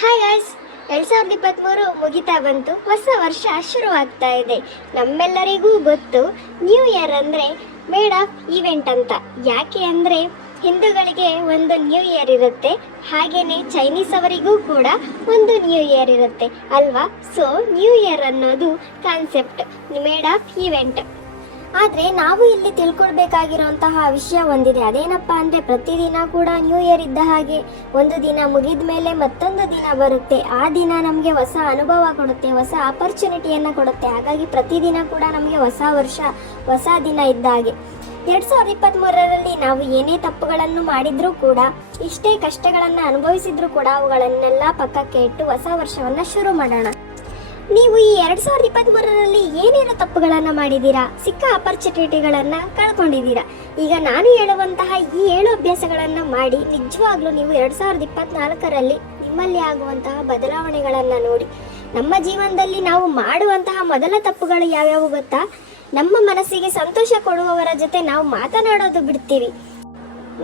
Hi guys ಎರಡ್ ಸಾವಿರದ ಇಪ್ಪತ್ತ್ಮೂರು ಮುಗಿತಾ ಬಂತು. ಹೊಸ ವರ್ಷ ಶುರುವಾಗ್ತಾ ಇದೆ. ನಮ್ಮೆಲ್ಲರಿಗೂ ಗೊತ್ತು ನ್ಯೂ ಇಯರ್ ಅಂದರೆ ಮೇಡ್ ಆಫ್ ಈವೆಂಟ್ ಅಂತ. ಯಾಕೆ ಅಂದರೆ ಹಿಂದೂಗಳಿಗೆ ಒಂದು ನ್ಯೂ ಇಯರ್ ಇರುತ್ತೆ. ಹಾಗೆಯೇ ಚೈನೀಸ್ ಅವರಿಗೂ ಕೂಡ ಒಂದು ನ್ಯೂ ಇಯರ್ ಇರುತ್ತೆ. ಅಲ್ವಾ? ಸೊ ನ್ಯೂ ಇಯರ್ ಅನ್ನೋದು ಕಾನ್ಸೆಪ್ಟ್ ಮೇಡ್ ಆಫ್ ಈವೆಂಟ್ ಆದರೆ ನಾವು ಇಲ್ಲಿ ತಿಳ್ಕೊಳ್ಬೇಕಾಗಿರುವಂತಹ ವಿಷಯ ಒಂದಿದೆ. ಅದೇನಪ್ಪ ಅಂದರೆ ಪ್ರತಿದಿನ ಕೂಡ ನ್ಯೂ ಇಯರ್ ಇದ್ದ ಹಾಗೆ ಒಂದು ದಿನ ಮುಗಿದ ಮೇಲೆ ಮತ್ತೊಂದು ದಿನ ಬರುತ್ತೆ. ಆ ದಿನ ನಮಗೆ ಹೊಸ ಅನುಭವ ಕೊಡುತ್ತೆ, ಹೊಸ ಅಪರ್ಚುನಿಟಿಯನ್ನು ಕೊಡುತ್ತೆ. ಹಾಗಾಗಿ ಪ್ರತಿದಿನ ಕೂಡ ನಮಗೆ ಹೊಸ ವರ್ಷ, ಹೊಸ ದಿನ ಇದ್ದ ಹಾಗೆ. ಎರಡು ಸಾವಿರದ ಇಪ್ಪತ್ತ್ಮೂರರಲ್ಲಿ ನಾವು ಏನೇ ತಪ್ಪುಗಳನ್ನು ಮಾಡಿದರೂ ಕೂಡ, ಇಷ್ಟೇ ಕಷ್ಟಗಳನ್ನು ಅನುಭವಿಸಿದ್ರೂ ಕೂಡ ಅವುಗಳನ್ನೆಲ್ಲ ಪಕ್ಕಕ್ಕೆ ಇಟ್ಟು ಹೊಸ ವರ್ಷವನ್ನು ಶುರು ಮಾಡೋಣ. ನೀವು ಈ ಎರಡ್ ಸಾವಿರದ ಇಪ್ಪತ್ತ್ ಮೂರರಲ್ಲಿ ಏನೇನು ತಪ್ಪುಗಳನ್ನು ಮಾಡಿದ್ದೀರಾ? ಸಿಕ್ಕ ಅಪರ್ಚುನಿಟಿಗಳನ್ನು ಕಳ್ಕೊಂಡಿದ್ದೀರಾ? ಈಗ ನಾನು ಹೇಳುವಂತಹ ಈ ಏಳು ಅಭ್ಯಾಸಗಳನ್ನು ಮಾಡಿ ನಿಜವಾಗ್ಲೂ ನೀವು ಎರಡ್ ಸಾವಿರದ ಇಪ್ಪತ್ನಾಲ್ಕರಲ್ಲಿ ನಿಮ್ಮಲ್ಲಿ ಆಗುವಂತಹ ಬದಲಾವಣೆಗಳನ್ನು ನೋಡಿ. ನಮ್ಮ ಜೀವನದಲ್ಲಿ ನಾವು ಮಾಡುವಂತಹ ಮೊದಲ ತಪ್ಪುಗಳು ಯಾವ್ಯಾವು ಗೊತ್ತಾ? ನಮ್ಮ ಮನಸ್ಸಿಗೆ ಸಂತೋಷ ಕೊಡುವವರ ಜೊತೆ ನಾವು ಮಾತನಾಡೋದು ಬಿಡ್ತೀವಿ.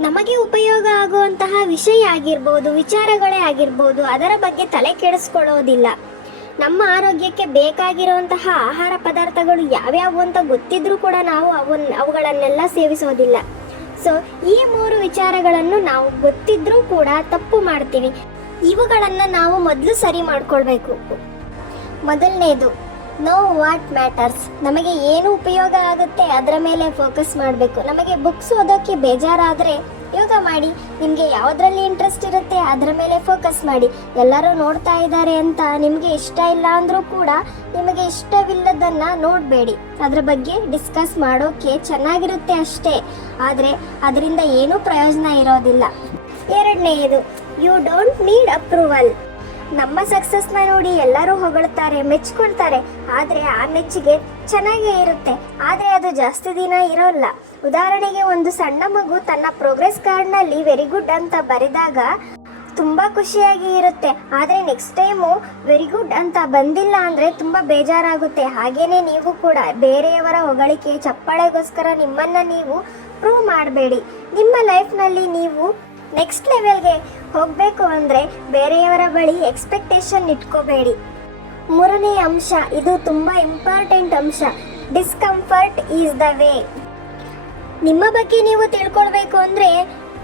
ನಮಗೆ ಉಪಯೋಗ ಆಗುವಂತಹ ವಿಷಯ ಆಗಿರ್ಬೋದು, ವಿಚಾರಗಳೇ ಆಗಿರ್ಬೋದು, ಅದರ ಬಗ್ಗೆ ತಲೆ ಕೆಡಿಸ್ಕೊಳ್ಳೋದಿಲ್ಲ. ನಮ್ಮ ಆರೋಗ್ಯಕ್ಕೆ ಬೇಕಾಗಿರುವಂತಹ ಆಹಾರ ಪದಾರ್ಥಗಳು ಯಾವ್ಯಾವು ಅಂತ ಗೊತ್ತಿದ್ರೂ ಕೂಡ ನಾವು ಅವನ್, ಅವುಗಳನ್ನೆಲ್ಲ ಸೇವಿಸೋದಿಲ್ಲ. ಸೊ ಈ ಮೂರು ವಿಚಾರಗಳನ್ನು ನಾವು ಗೊತ್ತಿದ್ರೂ ಕೂಡ ತಪ್ಪು ಮಾಡ್ತೀವಿ. ಇವುಗಳನ್ನು ನಾವು ಮೊದಲು ಸರಿ ಮಾಡ್ಕೊಳ್ಬೇಕು. ಮೊದಲನೇದು ನೋ ವಾಟ್ ಮ್ಯಾಟರ್ಸ್ ನಮಗೆ ಏನು ಉಪಯೋಗ ಆಗುತ್ತೆ ಅದರ ಮೇಲೆ ಫೋಕಸ್ ಮಾಡಬೇಕು. ನಮಗೆ ಬುಕ್ಸ್ ಓದೋಕ್ಕೆ ಬೇಜಾರಾದರೆ ಯೋಗ ಮಾಡಿ, ನಿಮಗೆ ಯಾವುದರಲ್ಲಿ ಇಂಟ್ರೆಸ್ಟ್ ಇರುತ್ತೆ ಅದರ ಮೇಲೆ ಫೋಕಸ್ ಮಾಡಿ. ಎಲ್ಲರೂ ನೋಡ್ತಾ ಇದ್ದಾರೆ ಅಂತ ನಿಮಗೆ ಇಷ್ಟ ಇಲ್ಲ ಅಂದರೂ ಕೂಡ ನಿಮಗೆ ಇಷ್ಟವಿಲ್ಲದನ್ನು ನೋಡಬೇಡಿ. ಅದರ ಬಗ್ಗೆ ಡಿಸ್ಕಸ್ ಮಾಡೋಕ್ಕೆ ಚೆನ್ನಾಗಿರುತ್ತೆ ಅಷ್ಟೇ. ಆದರೆ ಅದರಿಂದ ಏನೂ ಪ್ರಯೋಜನ ಇರೋದಿಲ್ಲ. ಎರಡನೆಯದು ಯು ಡೋಂಟ್ ನೀಡ್ ಅಪ್ರೂವಲ್ ನಮ್ಮ ಸಕ್ಸಸ್ನ ನೋಡಿ ಎಲ್ಲರೂ ಹೊಗಳ್ತಾರೆ, ಮೆಚ್ಕೊಳ್ತಾರೆ. ಆದರೆ ಆ ಮೆಚ್ಚುಗೆ ಚೆನ್ನಾಗೇ ಇರುತ್ತೆ. ಆದರೆ ಜಾಸ್ತಿ ದಿನ ಇರೋಲ್ಲ. ಉದಾಹರಣೆಗೆ ಒಂದು ಸಣ್ಣ ಮಗು ತನ್ನ ಪ್ರೋಗ್ರೆಸ್ ಕಾರ್ಡ್ನಲ್ಲಿ ವೆರಿ ಗುಡ್ ಅಂತ ಬರೆದಾಗ ತುಂಬ ಖುಷಿಯಾಗಿ ಇರುತ್ತೆ. ಆದರೆ ನೆಕ್ಸ್ಟ್ ಟೈಮು ವೆರಿ ಗುಡ್ ಅಂತ ಬಂದಿಲ್ಲ ಅಂದರೆ ತುಂಬ ಬೇಜಾರಾಗುತ್ತೆ. ಹಾಗೇನೇ ನೀವು ಕೂಡ ಬೇರೆಯವರ ಹೊಗಳಿಕೆ ಚಪ್ಪಾಳೆಗೋಸ್ಕರ ನಿಮ್ಮನ್ನು ನೀವು ಪ್ರೂವ್ ಮಾಡಬೇಡಿ. ನಿಮ್ಮ ಲೈಫ್ನಲ್ಲಿ ನೀವು ನೆಕ್ಸ್ಟ್ ಲೆವೆಲ್ಗೆ ಹೋಗಬೇಕು ಅಂದರೆ ಬೇರೆಯವರ ಬಳಿ ಎಕ್ಸ್ಪೆಕ್ಟೇಷನ್ ಇಟ್ಕೋಬೇಡಿ. ಮೂರನೇ ಅಂಶ, ಇದು ತುಂಬ ಇಂಪಾರ್ಟೆಂಟ್ ಅಂಶ. ಡಿಸ್ಕಂಫರ್ಟ್ ಈಸ್ ದ ವೇ ನಿಮ್ಮ ಬಗ್ಗೆ ನೀವು ತಿಳ್ಕೊಳ್ಬೇಕು ಅಂದರೆ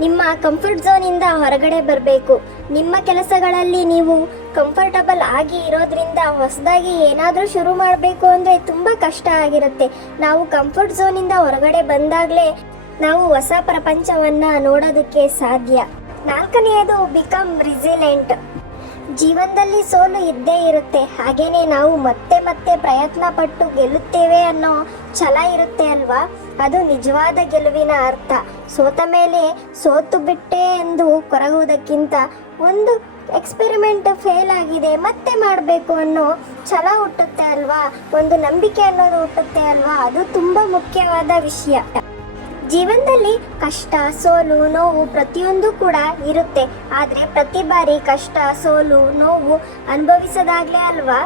ನಿಮ್ಮ ಕಂಫರ್ಟ್ ಝೋನಿಂದ ಹೊರಗಡೆ ಬರಬೇಕು. ನಿಮ್ಮ ಕೆಲಸಗಳಲ್ಲಿ ನೀವು ಕಂಫರ್ಟಬಲ್ ಆಗಿ ಇರೋದ್ರಿಂದ ಹೊಸದಾಗಿ ಏನಾದರೂ ಶುರು ಮಾಡಬೇಕು ಅಂದರೆ ತುಂಬ ಕಷ್ಟ ಆಗಿರುತ್ತೆ. ನಾವು ಕಂಫರ್ಟ್ ಝೋನಿಂದ ಹೊರಗಡೆ ಬಂದಾಗಲೇ ನಾವು ಹೊಸ ಪ್ರಪಂಚವನ್ನು ನೋಡೋದಕ್ಕೆ ಸಾಧ್ಯ. ನಾಲ್ಕನೆಯದು ಬಿಕಮ್ ರಿಸಿಲೆಂಟ್ ಜೀವನದಲ್ಲಿ ಸೋಲು ಇದ್ದೇ ಇರುತ್ತೆ. ಹಾಗೇನೆ ನಾವು ಮತ್ತೆ ಮತ್ತೆ ಪ್ರಯತ್ನ ಪಟ್ಟು ಗೆಲ್ಲುತ್ತೇವೆ ಅನ್ನೋ ಛಲ ಇರುತ್ತೆ ಅಲ್ವಾ? ಅದು ನಿಜವಾದ ಗೆಲುವಿನ ಅರ್ಥ. ಸೋತ ಮೇಲೆ ಸೋತು ಬಿಟ್ಟೆ ಎಂದು ಕೊರಗುವುದಕ್ಕಿಂತ ಒಂದು ಎಕ್ಸ್ಪೆರಿಮೆಂಟ್ ಫೇಲ್ ಆಗಿದೆ, ಮತ್ತೆ ಮಾಡಬೇಕು ಅನ್ನೋ ಛಲ ಹುಟ್ಟುತ್ತೆ ಅಲ್ವಾ? ಒಂದು ನಂಬಿಕೆ ಅನ್ನೋದು ಹುಟ್ಟುತ್ತೆ ಅಲ್ವಾ? ಅದು ತುಂಬ ಮುಖ್ಯವಾದ ವಿಷಯ. ಜೀವನದಲ್ಲಿ ಕಷ್ಟ, ಸೋಲು, ನೋವು ಪ್ರತಿಯೊಂದು ಕೂಡ ಇರುತ್ತೆ. ಆದರೆ ಪ್ರತಿ ಬಾರಿ ಕಷ್ಟ, ಸೋಲು, ನೋವು ಅನುಭವಿಸೋದಾಗಲೇ ಅಲ್ವಾ?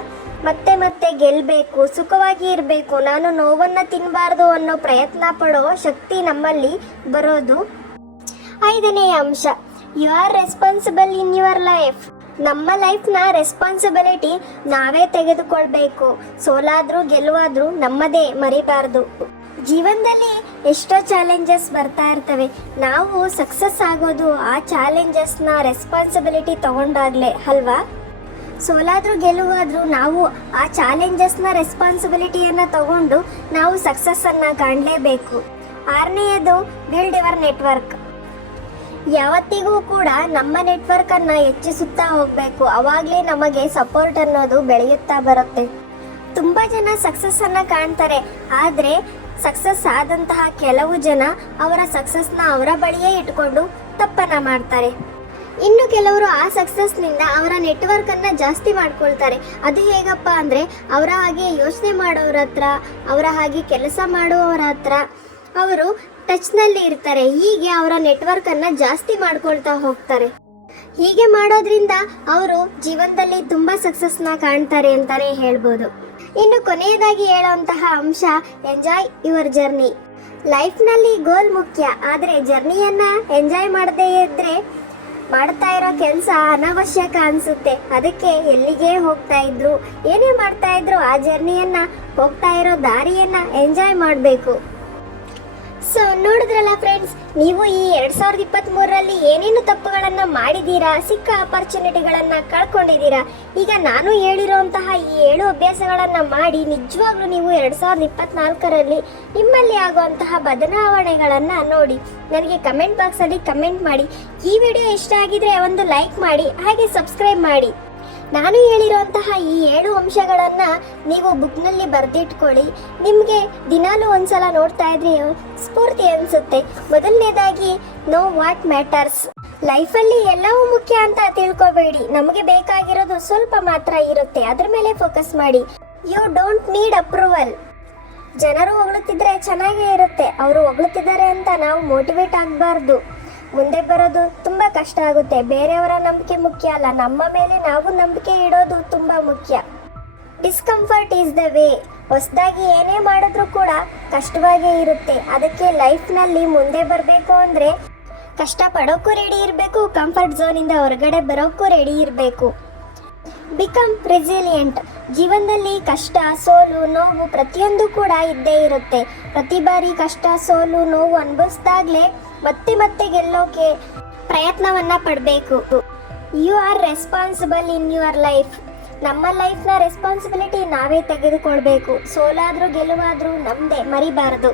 ಮತ್ತೆ ಮತ್ತೆ ಗೆಲ್ಲಬೇಕು ಸುಖವಾಗಿ ಇರಬೇಕು, ನಾನು ನೋವನ್ನು ತಿನ್ನಬಾರ್ದು ಅನ್ನೋ ಪ್ರಯತ್ನ ಪಡೋ ಶಕ್ತಿ ನಮ್ಮಲ್ಲಿ ಬರೋದು ಐದನೇ ಅಂಶ. You are responsible in your life ನಮ್ಮ ಲೈಫ್ನ ರೆಸ್ಪಾನ್ಸಿಬಿಲಿಟಿ ನಾವೇ ತೆಗೆದುಕೊಳ್ಬೇಕು. ಸೋಲಾದರೂ ಗೆಲ್ಲುವಾದರೂ ನಮ್ಮದೇ, ಮರಿಬಾರ್ದು. ಜೀವನದಲ್ಲಿ ಎಷ್ಟೋ ಚಾಲೆಂಜಸ್ ಬರ್ತಾ ಇರ್ತವೆ. ನಾವು ಸಕ್ಸಸ್ ಆಗೋದು ಆ ಚಾಲೆಂಜಸ್ನ ರೆಸ್ಪಾನ್ಸಿಬಿಲಿಟಿ ತಗೊಂಡಾಗ್ಲೇ, ಅಲ್ವಾ? ಸೋಲಾದರೂ ಗೆಲುವಾದರೂ ನಾವು ಆ ಚಾಲೆಂಜಸ್ನ ರೆಸ್ಪಾನ್ಸಿಬಿಲಿಟಿಯನ್ನು ತಗೊಂಡು ನಾವು ಸಕ್ಸಸ್ಸನ್ನು ಕಾಣಲೇಬೇಕು. ಆರನೆಯದು ಬಿಲ್ಡ್ ಯುವರ್ ನೆಟ್ವರ್ಕ್ ಯಾವತ್ತಿಗೂ ಕೂಡ ನಮ್ಮ ನೆಟ್ವರ್ಕನ್ನು ಹೆಚ್ಚಿಸುತ್ತಾ ಹೋಗಬೇಕು. ಅವಾಗಲೇ ನಮಗೆ ಸಪೋರ್ಟ್ ಅನ್ನೋದು ಬೆಳೆಯುತ್ತಾ ಬರುತ್ತೆ. ತುಂಬ ಜನ ಸಕ್ಸಸ್ಸನ್ನು ಕಾಣ್ತಾರೆ. ಆದರೆ ಸಕ್ಸಸ್ ಆದಂತಹ ಕೆಲವು ಜನ ಅವರ ಸಕ್ಸಸ್ನ ಅವರ ಬಳಿಯೇ ಇಟ್ಕೊಂಡು ತಪ್ಪನ್ನು ಮಾಡ್ತಾರೆ. ಇನ್ನು ಕೆಲವರು ಆ ಸಕ್ಸಸ್ನಿಂದ ಅವರ ನೆಟ್ವರ್ಕನ್ನು ಜಾಸ್ತಿ ಮಾಡ್ಕೊಳ್ತಾರೆ. ಅದು ಹೇಗಪ್ಪ ಅಂದರೆ ಅವರ ಹಾಗೆ ಯೋಚನೆ ಮಾಡೋರ ಹತ್ರ, ಅವರ ಹಾಗೆ ಕೆಲಸ ಮಾಡುವವರ ಹತ್ರ ಅವರು ಟಚ್ನಲ್ಲಿ ಇರ್ತಾರೆ. ಹೀಗೆ ಅವರ ನೆಟ್ವರ್ಕನ್ನು ಜಾಸ್ತಿ ಮಾಡ್ಕೊಳ್ತಾ ಹೋಗ್ತಾರೆ. ಹೀಗೆ ಮಾಡೋದ್ರಿಂದ ಅವರು ಜೀವನದಲ್ಲಿ ತುಂಬ ಸಕ್ಸಸ್ನ ಕಾಣ್ತಾರೆ ಅಂತಲೇ ಹೇಳ್ಬೋದು. ಇನ್ನು ಕೊನೆಯದಾಗಿ ಹೇಳುವಂತಹ ಅಂಶ ಎಂಜಾಯ್ ಯುವರ್ ಜರ್ನಿ ಲೈಫ್ನಲ್ಲಿ ಗೋಲ್ ಮುಖ್ಯ, ಆದರೆ ಜರ್ನಿಯನ್ನು ಎಂಜಾಯ್ ಮಾಡದೇ ಇದ್ದರೆ ಮಾಡ್ತಾ ಇರೋ ಕೆಲಸ ಅನಾವಶ್ಯಕ ಅನ್ಸುತ್ತೆ. ಅದಕ್ಕೆ ಎಲ್ಲಿಗೆ ಹೋಗ್ತಾ ಇದ್ರು, ಏನೇ ಮಾಡ್ತಾ ಇದ್ರು, ಆ ಜರ್ನಿಯನ್ನ ಹೋಗ್ತಾ ಇರೋ ದಾರಿಯನ್ನ ಎಂಜಾಯ್ ಮಾಡಬೇಕು. ಸೊ ನೋಡಿದ್ರಲ್ಲ ಫ್ರೆಂಡ್ಸ್ ನೀವು ಈ ಎರಡ್ ಸಾವಿರದ ಇಪ್ಪತ್ತ್ ಮೂರರಲ್ಲಿ ಏನೇನು ತಪ್ಪುಗಳನ್ನ ಮಾಡಿದ್ದೀರಾ, ಸಿಕ್ಕ ಅಪರ್ಚುನಿಟಿಗಳನ್ನ ಕಳ್ಕೊಂಡಿದ್ದೀರಾ, ಈಗ ನಾನು ಹೇಳಿರುವಂತಹ ಈ ಏಳು ಅಭ್ಯಾಸಗಳನ್ನ ಮಾಡಿ ನಿಜವಾಗ್ಲೂ ನೀವು ಎರಡ್ ಸಾವಿರದ ಇಪ್ಪತ್ನಾಲ್ಕರಲ್ಲಿ ನಿಮ್ಮಲ್ಲಿ ಆಗುವಂತಹ ಬದಲಾವಣೆಗಳನ್ನ ನೋಡಿ ನನಗೆ ಕಮೆಂಟ್ ಬಾಕ್ಸಲ್ಲಿ ಕಮೆಂಟ್ ಮಾಡಿ. ಈ ವಿಡಿಯೋ ಇಷ್ಟ ಆಗಿದ್ರೆ ಒಂದು ಲೈಕ್ ಮಾಡಿ, ಹಾಗೆ ಸಬ್ಸ್ಕ್ರೈಬ್ ಮಾಡಿ. ನಾನು ಹೇಳಿರುವಂತಹ ಈ ಏಳು ಅಂಶಗಳನ್ನು ನೀವು ಬುಕ್ನಲ್ಲಿ ಬರೆದಿಟ್ಕೊಳ್ಳಿ. ನಿಮಗೆ ದಿನಾಲೂ ಒಂದ್ಸಲ ನೋಡ್ತಾ ಇದ್ರೆ ಸ್ಫೂರ್ತಿ ಅನಿಸುತ್ತೆ. ಮೊದಲನೇದಾಗಿ ನೋ ವಾಟ್ ಮ್ಯಾಟರ್ಸ್ ಲೈಫಲ್ಲಿ ಎಲ್ಲವೂ ಮುಖ್ಯ ಅಂತ ತಿಳ್ಕೊಬೇಡಿ. ನಮಗೆ ಬೇಕಾಗಿರೋದು ಸ್ವಲ್ಪ ಮಾತ್ರ ಇರುತ್ತೆ. ಅದ್ರ ಮೇಲೆ ಫೋಕಸ್ ಮಾಡಿ. ಯು ಡೋಂಟ್ ನೀಡ್ ಅಪ್ರೂವಲ್ ಜನರು ಹೊಗಳುತ್ತಿದ್ರೆ ಚೆನ್ನಾಗೇ ಇರುತ್ತೆ. ಅವರು ಹೊಗಳುತ್ತಿದ್ದಾರೆ ಅಂತ ನಾವು ಮೋಟಿವೇಟ್ ಆಗಬಾರ್ದು. ಮುಂದೆ ಬರೋದು ತುಂಬ ಕಷ್ಟ ಆಗುತ್ತೆ. ಬೇರೆಯವರ ನಂಬಿಕೆ ಮುಖ್ಯ ಅಲ್ಲ. ನಮ್ಮ ಮೇಲೆ ನಾವು ನಂಬಿಕೆ ಇಡೋದು ತುಂಬಾ ಮುಖ್ಯ. ಡಿಸ್ಕಂಫರ್ಟ್ ಈಸ್ ದ ವೇ ಹೊಸದಾಗಿ ಏನೇ ಮಾಡಿದ್ರೂ ಕೂಡ ಕಷ್ಟವಾಗೇ ಇರುತ್ತೆ. ಅದಕ್ಕೆ ಲೈಫ್ನಲ್ಲಿ ಮುಂದೆ ಬರಬೇಕು ಅಂದರೆ ಕಷ್ಟ ಪಡೋಕ್ಕೂ ರೆಡಿ ಇರಬೇಕು ಕಂಫರ್ಟ್ ಝೋನಿಂದ ಹೊರಗಡೆ ಬರೋಕ್ಕೂ ರೆಡಿ ಇರಬೇಕು. ಬಿಕಮ್ ರೆಸಿಲಿಯಂಟ್ ಜೀವನದಲ್ಲಿ ಕಷ್ಟ, ಸೋಲು, ನೋವು ಪ್ರತಿಯೊಂದು ಕೂಡ ಇದ್ದೇ ಇರುತ್ತೆ. ಪ್ರತಿ ಬಾರಿ ಕಷ್ಟ, ಸೋಲು, ನೋವು ಅನುಭವಿಸ್ದಾಗಲೇ ಮತ್ತೆ ಮತ್ತೆ ಗೆಲ್ಲೋಕೆ ಪ್ರಯತ್ನವನ್ನ ಪಡಬೇಕು. You are responsible in your life ನಮ್ಮ ಲೈಫ್ನ ರೆಸ್ಪಾನ್ಸಿಬಿಲಿಟಿ ನಾವೇ ತೆಗೆದುಕೊಳ್ಬೇಕು. ಸೋಲಾದರೂ ಗೆಲುವಾದರೂ ನಮ್ಮದೇ ಮರಿಬಾರದು.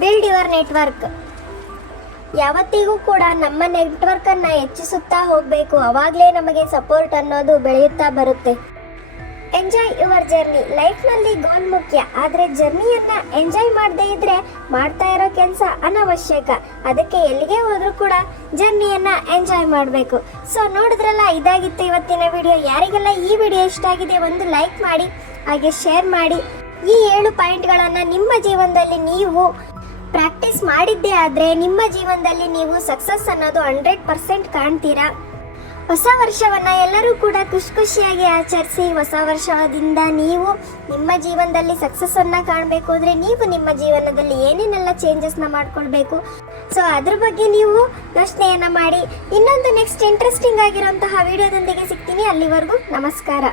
ಬಿಲ್ಡ್ ಯುವರ್ ನೆಟ್ವರ್ಕ್ ಯಾವತ್ತಿಗೂ ಕೂಡ ನಮ್ಮ ನೆಟ್ವರ್ಕನ್ನು ಹೆಚ್ಚಿಸುತ್ತಾ ಹೋಗಬೇಕು. ಅವಾಗ್ಲೇ ನಮಗೆ ಸಪೋರ್ಟ್ ಅನ್ನೋದು ಬೆಳೆಯುತ್ತಾ ಬರುತ್ತೆ. ಎಂಜಾಯ್ ಯುವರ್ ಜರ್ನಿ ಲೈಫ್ನಲ್ಲಿ ಗೋಲ್ ಮುಖ್ಯ. ಆದರೆ ಜರ್ನಿಯನ್ನ ಎಂಜಾಯ್ ಮಾಡದೇ ಇದ್ರೆ ಮಾಡ್ತಾ ಇರೋ ಕೆಲಸ ಅನವಶ್ಯಕ. ಅದಕ್ಕೆ ಎಲ್ಲಿಗೆ ಹೋದರೂ ಕೂಡ ಜರ್ನಿಯನ್ನ ಎಂಜಾಯ್ ಮಾಡಬೇಕು. ಸೊ ನೋಡಿದ್ರಲ್ಲ, ಇದಾಗಿತ್ತು ಇವತ್ತಿನ ವಿಡಿಯೋ ಯಾರಿಗೆಲ್ಲ ಈ ವಿಡಿಯೋ ಇಷ್ಟ ಆಗಿದೆ ಒಂದು ಲೈಕ್ ಮಾಡಿ, ಹಾಗೆ ಶೇರ್ ಮಾಡಿ. ಈ ಏಳು ಪಾಯಿಂಟ್ಗಳನ್ನು ನಿಮ್ಮ ಜೀವನದಲ್ಲಿ ನೀವು ಪ್ರಾಕ್ಟೀಸ್ ಮಾಡಿದ್ದೇ ಆದರೆ ನಿಮ್ಮ ಜೀವನದಲ್ಲಿ ನೀವು ಸಕ್ಸಸ್ ಅನ್ನೋದು ಹಂಡ್ರೆಡ್ ಪರ್ಸೆಂಟ್ ಕಾಣ್ತೀರಾ? ಹೊಸ ವರ್ಷವನ್ನು ಎಲ್ಲರೂ ಕೂಡ ಖುಷಿ ಖುಷಿಯಾಗಿ ಆಚರಿಸಿ ಹೊಸ ವರ್ಷದಿಂದ ನೀವು ನಿಮ್ಮ ಜೀವನದಲ್ಲಿ ಸಕ್ಸಸ್ ಅನ್ನ ಕಾಣಬೇಕು ಅಂದ್ರೆ ನೀವು ನಿಮ್ಮ ಜೀವನದಲ್ಲಿ ಏನೇನೆಲ್ಲ ಚೇಂಜಸ್ನ ಮಾಡ್ಕೊಳ್ಬೇಕು. ಸೊ ಅದ್ರ ಬಗ್ಗೆ ನೀವು ಯೋಚನೆಯನ್ನ ಮಾಡಿ. ಇನ್ನೊಂದು ನೆಕ್ಸ್ಟ್ ಇಂಟ್ರೆಸ್ಟಿಂಗ್ ಆಗಿರುವಂತಹ ವಿಡಿಯೋದೊಂದಿಗೆ ಸಿಗ್ತೀನಿ. ಅಲ್ಲಿವರೆಗೂ ನಮಸ್ಕಾರ.